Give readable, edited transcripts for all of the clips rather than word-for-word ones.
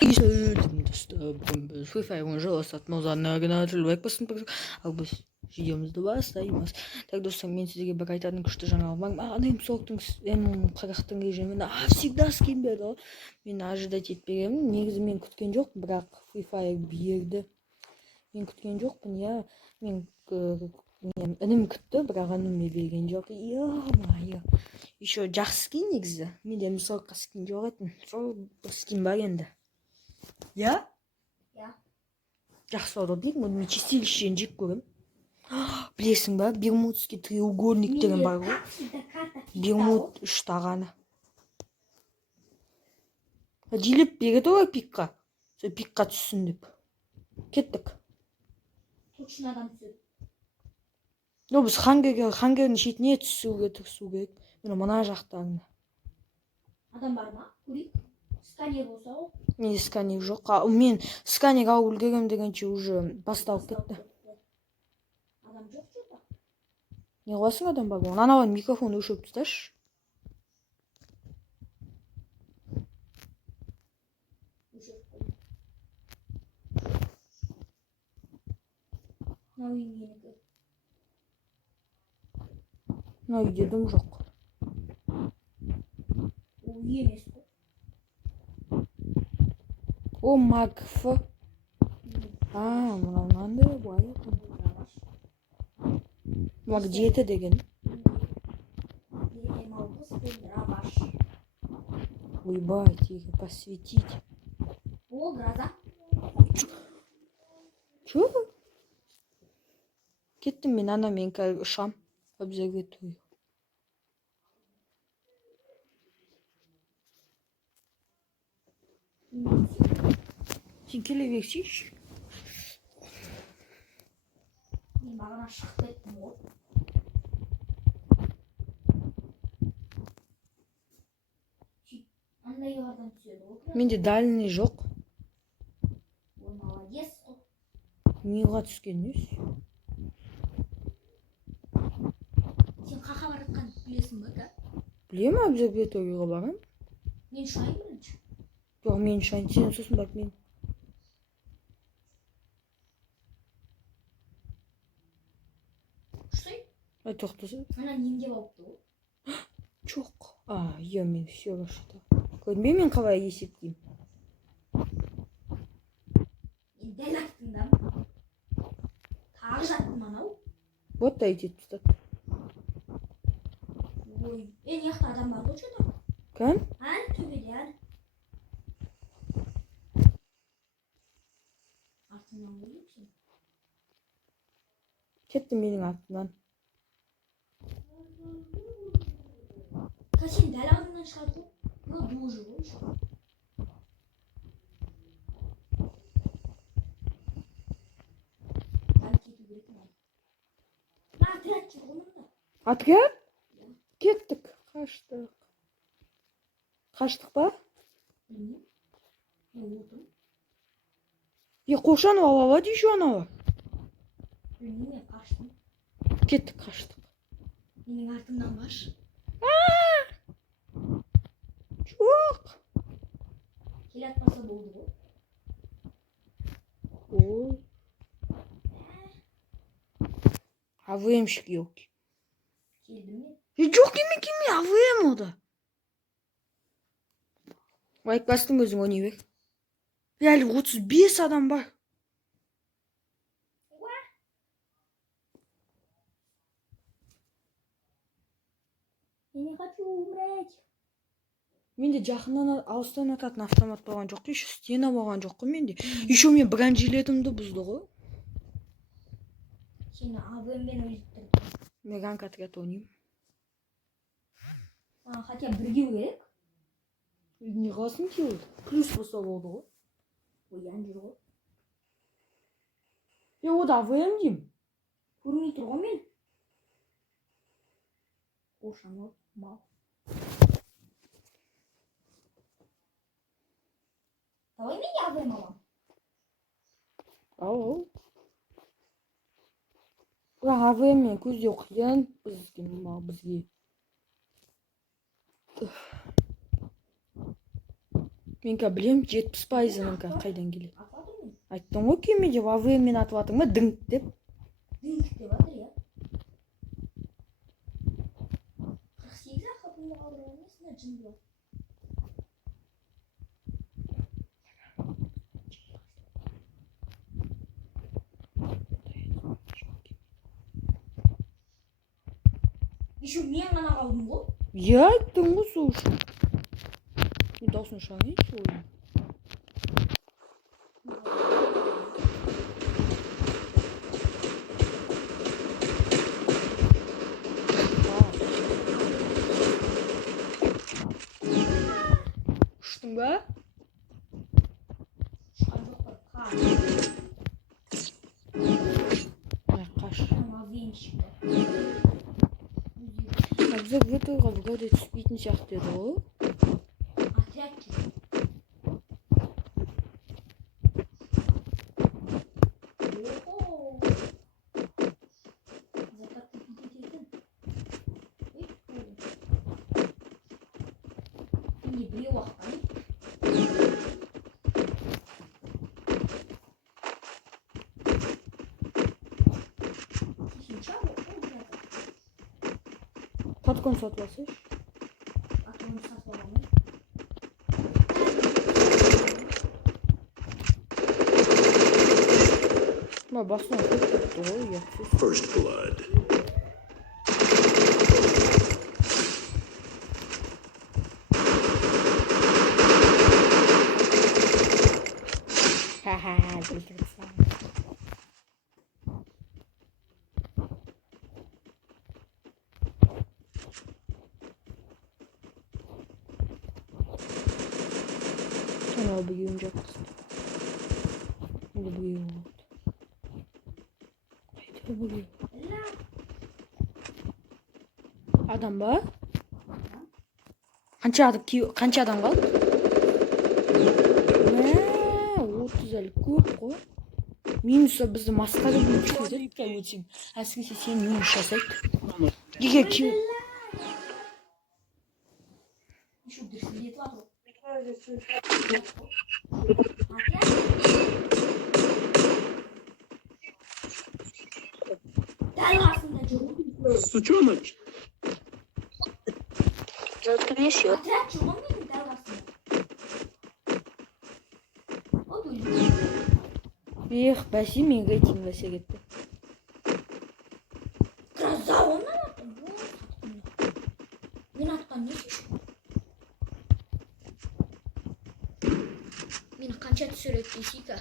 Free Fire ойнап музаны тілбек басын ал біз видеомызды бастаймыз. Так, достар, мен сіздерге бір айтатын күшті жаңалық бар. Маған М40-тың М40-тың режимін всегда скин берді ғой. Мен ожидать етпегенмін. Негізі мен күткен жоқ, бірақ Free Fire берді. Мен күткен жоқпын, я. Мен інім күтті, бірақ ініме берген жоқ. Е-мае. Еще жақсы скин негізі. Менде М40-қа скин жоқ етін. Сол бір скин бар енді. Я? Я. Жақсы олды деймін, оны мен чистилищен жек көрем. Білесің ба, бермудский треугольниктерін бар ғой. Бермуд 3 тағаны. Дилеп береді ғой пикқа. Сол пикқа түссін деп. Кеттік. Точно адам түседі. Но біз хангердің шетіне түсуге тырысу керек. Мен мына жақтарына. Адам бар ма? Көрейік. Сканер болса ғой. Менде сканер жоқ. Мен сканер алып үлгерем дегенше уже басталып кетті. Адам жоқ жерде. Не қыласың адам бар ғой? Анауын микрофон өшіріп тасташы. Мынау менікі. Мына үйде дым жоқ. Ол үй емес қой. О, Макф. Мынау мынандай былай екен. Мак жеті деген. Ойбай, тегі посветить. О, гроза. Чё? Кеттім мен анамен ұшам. Обзорветую. Сен келе берсейші. Мен бағана шығып кеттім ғой. Андай бардан түседі ғой. Менде дальный жоқ. Ой, молодец қой. Миға түскен ес. Сен қақа баратқан білесің ба, да? Білем, обзорветуюға барам. Мен ұшайын бірінші. Жоқ, мен ұшайын, сен сосын бak мен. Ұшайын? Тоқтаса. Ана немдеп алыпты ғой. Жоқ. Е, мен все рассчитал. Көрінбей мен қалай есептеймін. Мен дәл айттым да. Тағы жаттым анау. Вот та етіп тұстады. Ой, не жақта адам бар ғой что-то. Кән? Төбеде әлі. Артынан көрейін сен. Кетті менің артынан. Сен дәл алдыңнан шығады ғой. Бұл дұжы ғой. Дәл кету керек мә. Отряд жүр ғой мұнда. Отряд? Кеттік. Қаштық. Қаштық ба? Білмеймін. Мен отырмын. Қошаны ала дейші анауы. Білмеймін, мен қаштым. Кеттік, қаштық. Менің артымнан қаш. Жоқ. Келе атпаса болды ғой. Ой. АВМшік елки. Келді ме? Жоқ кеме, АВМ ода. Лайкбастың өзің өне бер. Әлі 35 адам бар. Я не хочу умреть. Менде жақыннан алыстан ататын автомат болған жоқ. Еще стена болған жоқ қой менде. Еще мен бренд жилетімді бұзды ғой. Сені АВМ-мен өлтірді. Мен ранг отряд ойнаймын. Хотя бірге керек. Не қыласың теуді? Плюс болса болды ғой. Оян жүр ғой. Ода АВМ деймін. Көрмей тұр ғой мен. Қошаны мал. Давай мен АВМ алам. Ау. Бірақ АВМ мен көзде қиын бізге. Менка білем 70%-ыныңка қайдан келеді. Атладың мені? Айттың ғой кеме деп, АВМ-мен атып атың ба, дыңк деп. Динк деп жатыр я. 48 ақылым қалды емесіне жын болады. Еще мен ғана қалдым ғой. Я айттың ғой сол үшін. Мен даусын шығайыншы ойын. Ұштың ба? Шыққан жоқ қой. Қаш. Мазейін шықты. Абзор вытойға вроде түспейтін сияқты еді ғой. Отряд жүр. О-о-о. Закатты кететін. Міне біреу ақпай. Паткон сатып алсайшы. Атымын сатып аламын. Ма басынан көп кетті ғой, ұятсыз. First blood. Ха-ха, білдірсің. Анау бүйеуін жапқызды. Енді бүйеуі болды. Қайда бүйеуі? Адам ба? Қанша адам қалды? 30 әлі көп қой. Минусы бізді масқара болып кетеді, өтсең. Әсіресе сен минус жасайды. Егер кеу... Еще дүрсілдетіп атыр. Дәл қасында жүр. Сучонок. Отряд жүр ғой менің дәл қасында. О, бөлі. Бәсе мен рейтинг бәсе кетті. Гроза оннан аттым. Мен атқан не үшін? Мені қанша түсіреді дейсейка?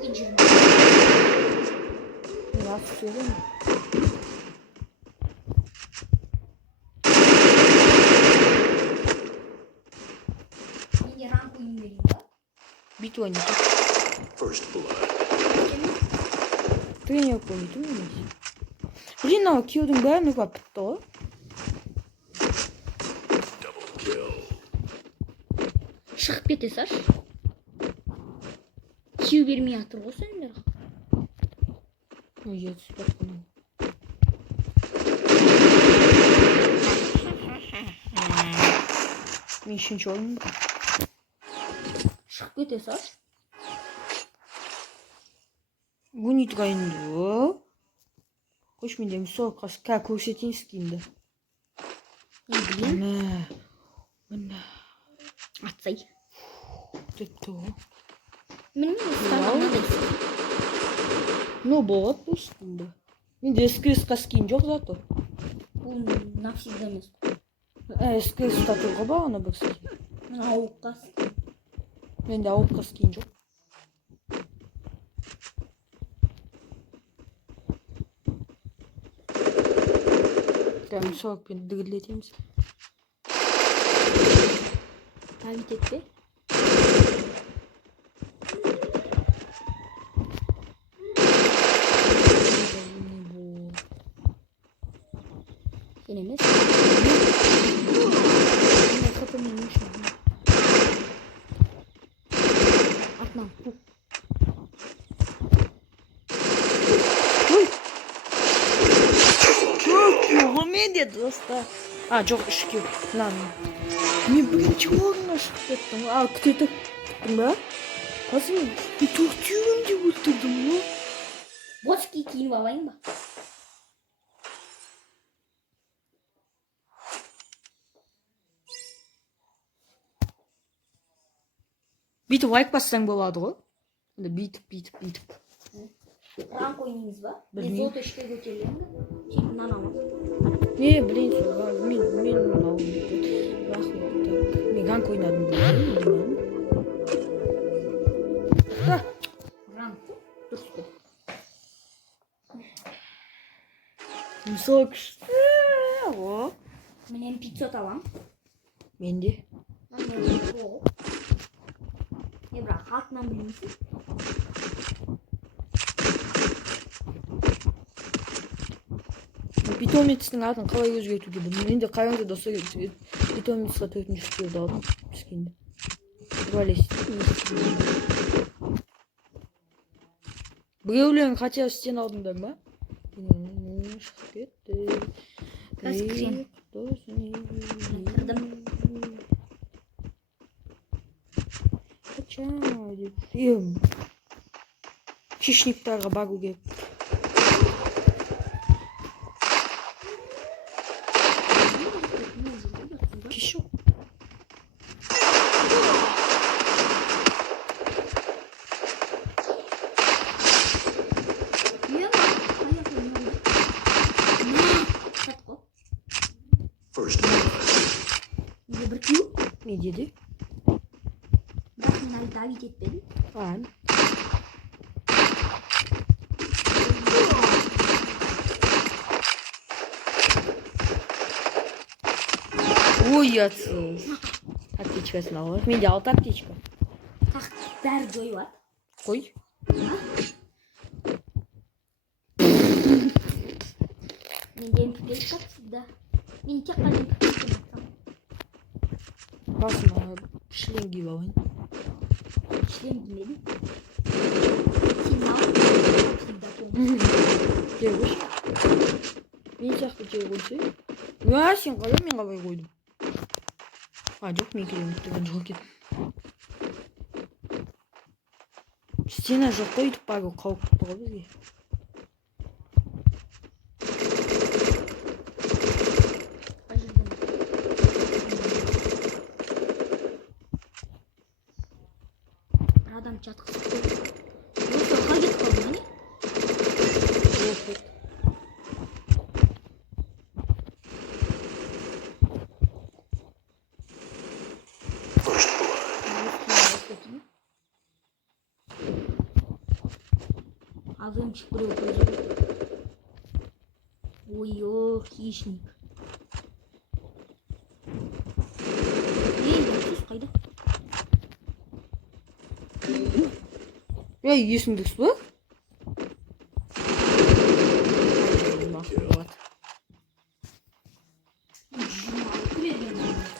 Ой, жырма. Мен атып сөйлеймін. Менде ранг ойын берейін ба? Битва не так. First blood. Тренер помнит, емес. Блин, ау кеудің бәрін ұға бітті ғой. Double kill. Шығып кете саш. Кеу бермей атыр ғой сендер. Ой, я түсіп атқаным. Мен үшінші орын. Шығып кете саш. Гунитға енді. Қош менде мысал қасқа көрсетейін скинді. Міне. Атсай. Тіпті ғой. Мені ұстаған дейсің. Ну, болады бұл скинді. Менде СКС-қа скин жоқ зато. Бұл навсегда емес. СКС-қа тұрға бағана бір скин. Ауыққа. Менде ауыққа скин жоқ. Кәмі 40 пен дүгірлетеміз. Табит етпе. Сен емес. Kapının işi. Atma. Çok yoğun medya dostlar. жоқ үшке мынаны мен бірінші орынға шығып кеттім. Күттің ба? Қазір мен төртеуін де өлтірдім ғой. Боцки киініп алайын ба? Бүйтіп лайк бассаң болады ғой. Бүйтіп. Ранг ойнаймыз ба? Мен Білмеймін. золото үшке көтерілемін. Сөйтіп мынаны аламын. Блин, мен мен ганг ойнадым. Ранг дұрыс қой. Мысалы күшті. Мен М500 аламын. Мен де. Не бірақ атынан білмейсің. Питомецтің атын қалай өзгертуге білмеймін. Мен де қараңғы достар питомецқа 4-ші скиллді алдым. Скинді. Біреулерін хотя сен алдыңдар ма? Шығып кетті. Қазір кірем. Кірдім. Хищниктарға бару керек. Кеші. First blood. Неге бір күйу? Не деді? Бірақ мен әлі давид етпедім. Ой, ұятсыз. Аптечкасын алып. Менде 6 аптечка. Бәрі жойып алады. Қой. Менде М5 да. Мен тек қана М5 жатсам. Басыма шлем киіп алайын. Шлем кимедім. Сен маған всегда помнишь. Жей қойшы. Мен сияқты жей қойшы. Сен қалай, мен қалай қойдым. Жоқ, мен келемін деген жоқ екен. Стена жоқ қой, өйтіп бару қауіпті ғой бізге. Адам жатқызып қойды. Осы қалай кетіп қалдың, не? First blood. Азымчик біреу көзі. Ой-ой, хищник. Sus қайда? Есіңді ба?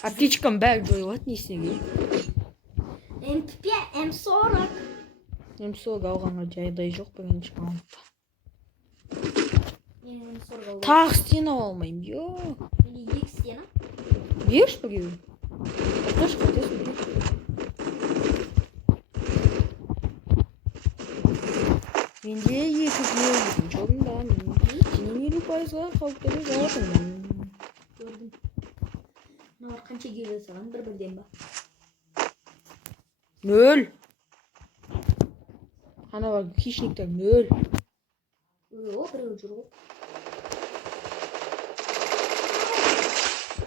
Аптечкам бәрі жойылады, несіне керек? М5, М40. М40 алғанға жайдай жоқ бірінші раундта. Мен М40 алып. Тағы стена алмаймын, йо. Менде 2 стена. Берші біреу. Қош қайтасың. Менде 2 біреу жолында. Сенен 50%-ға қауіптері жатырмын. Көрдім. Мыналар қанша келе салған бір-бірден ба? 0. Аналар хищниктер 0. О, біреу жүр ғой.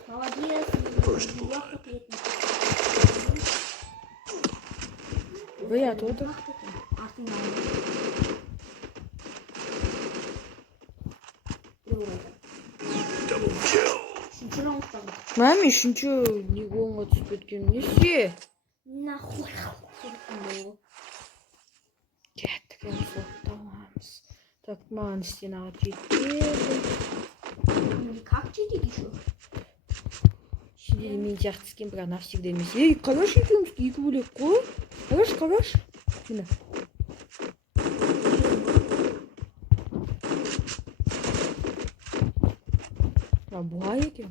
Молодец. First blood. Бля, отыр. Артыңнан. Double kill. Үшінші раундтағы. Мен үшінші оңға түсіп кеткенім несе? Нахуй. Кеттік, соқтамамыз. Так, маған стенаға жетеді. Как жетеді еще? Şimdi мен сияқты скен бірақ навсегда емес. Қараш екеуміз 2 бөлек қой. Қараш. Міне. Бұлай екен.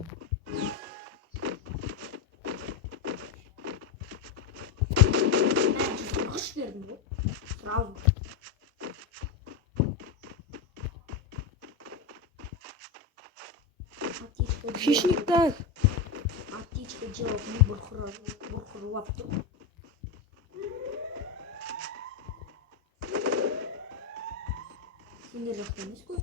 сразу. Аптечка Хищниктер. Аптечка делает бурхурлап тұр. Сендер жақта емес қой.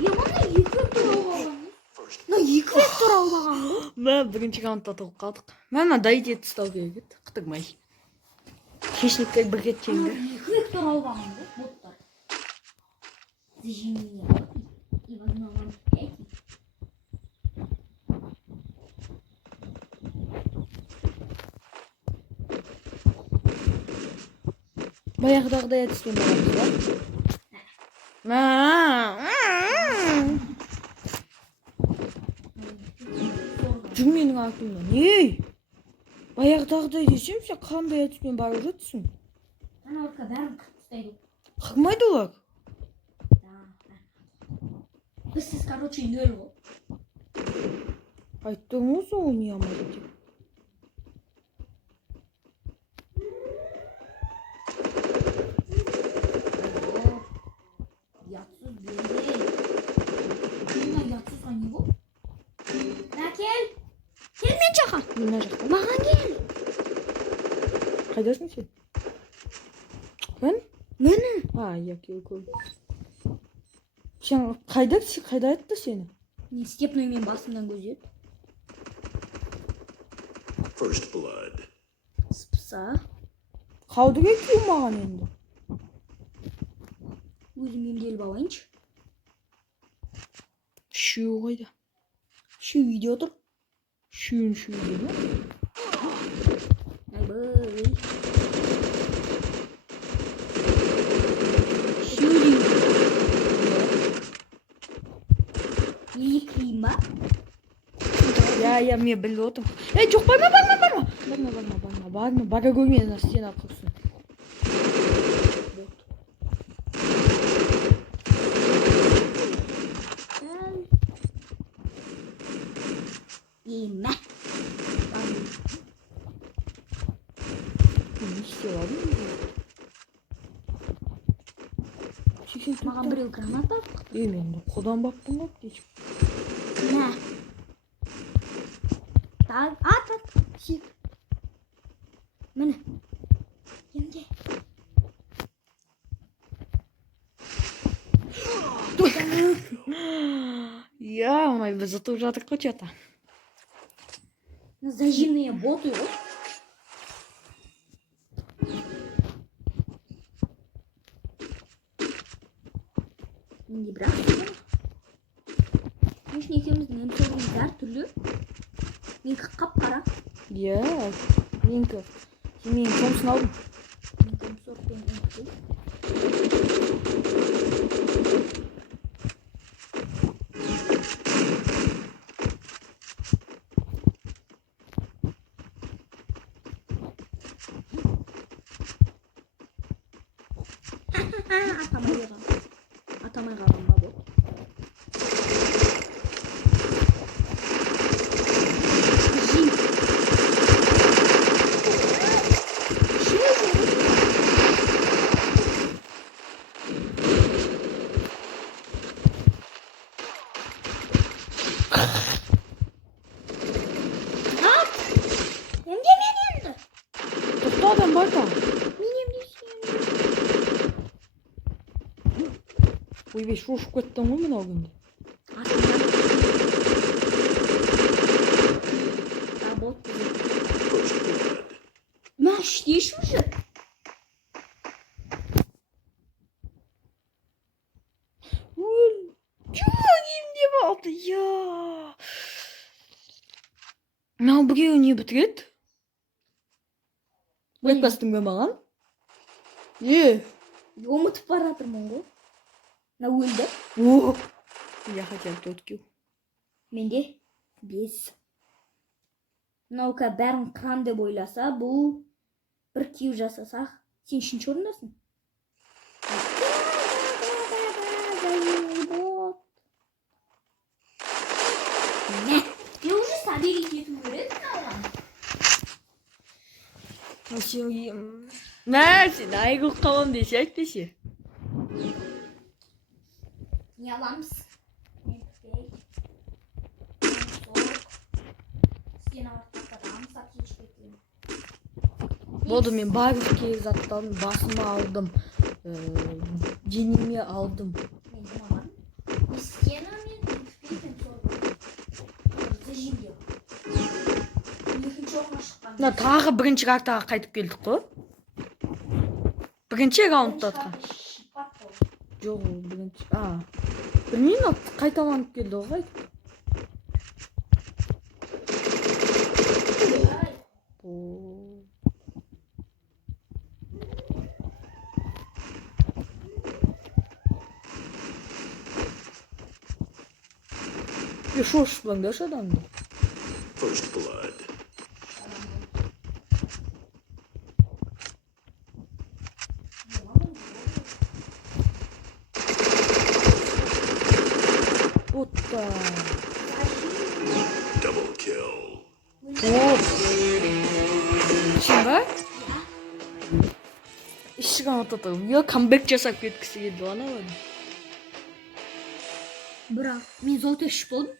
Мына екі вектор алған. Мына екі вектор алған ғой. Мен бірінші раундта тұрып қалдық. Мен дайт етіп тастау керек еді. Қытырмай. Хищниктер бір рет жеңді. Екі вектор алған ғой, боттар. Зажимение. И возможно, эти. Баяғыдағыдай әдіспен барамыз ба? Жүр менің артымнан. Ей! Баяғыдағыдай десем, сен қандай әдіспен барып жатсың? Ана орка бәрін қырып тастайды. Қырмайды олар. Біз сіз, короче, нөл ғой. Айттыңыз ол не алмайды деп. Ятсыз бере. Мына ятсызға не ғой? Кел. Кел мен жаққа. Мына жақта. Маған кел. Қайдасың сен? Мен? Мені. Яки өкөл. Сен қайда айтты сені? Не степной мен басымдан көзет. First blood. Спыса. Қауды кеткен маған енді. Өзім емделіп алайыншы. Үшеу қайда? Үшеу үйде отыр. Үшеуінде ме? Айбай. Үшеуде. Или крим ба? Я мен біліп отырмын. Жоқ, барма. Барма. Бара көрмейді сен ақырсын. Еме. Не істеп алдың? Маған біреу граната атты. Мен қолдан баппын ғой дейшім. Мә. Ат. Сек. Міне. Емде. Біз ұтып жатыр қой че-то. Зажимные боты ғой. Менде бірақ. Конечно, екеуміздің емсорымыз әр түрлі. Менікі қап-қара. Менікі. Сен менің томсын алдың. Менікі емсорпен емсор. Атамай қалған ба бұл? Емде мен енді? Тоқта адам бар да. Ойбай, шошып кеттің ғой мынау күнде. First blood. Мә, іштейші уже. Чума емдеп алды, Мынау біреуі не бітіреді? Байқастың ба маған? Ұмытып баратырмын ғой. Мына өлді. Я хотел 4 килл. Менде 5. Мынаука бәрін қырам деп ойласа, бұл 1 килл жасасақ, сен 3-ші орындасың. Не, я уже собери. Mersin aygıl kavam diye şey etmişi. Yalanız. Soğuk. Seni ortadan satış bekliyorum. Boldu men barbeki zattan basma aldım. Cenimi aldım. Ne zaman? İsteyen men bekliyorum soğuk. Zejim yok. Çok maşıktan. Na tagı birinchi kartaga qaytib keldik ku. Birinchi raundda atgan. Yo'q, birinchi. Bilmayman, qaytalanib keldi o qaytib. Şoş bilan daş adamdı. First blood. Otta. Double kill. Şimdi işi anlatalım. Ya comeback жасап кеткісі келді ана ғой. Бірақ мен золотой ішіп болдым.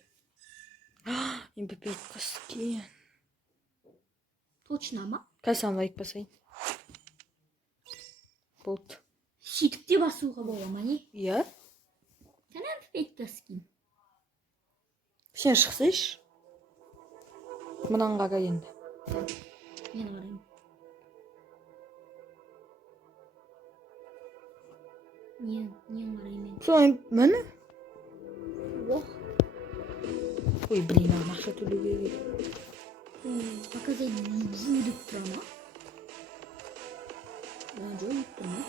МП5 баскен. Точно ма? Қайсан лайк басайын? Болды. Сөйтіп те басуға бола ма не? Иә. Кәне МП5 баскен. Сен шықсайшы. Мынаны қара енді. Мен қараймын. Мен қараймын. Сол міне? Ох. Ой, блин, ақша төлеуге керек. Показать видео деп тұра ма? Жоқ, деп тұра ма?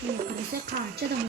Қараса қанша адам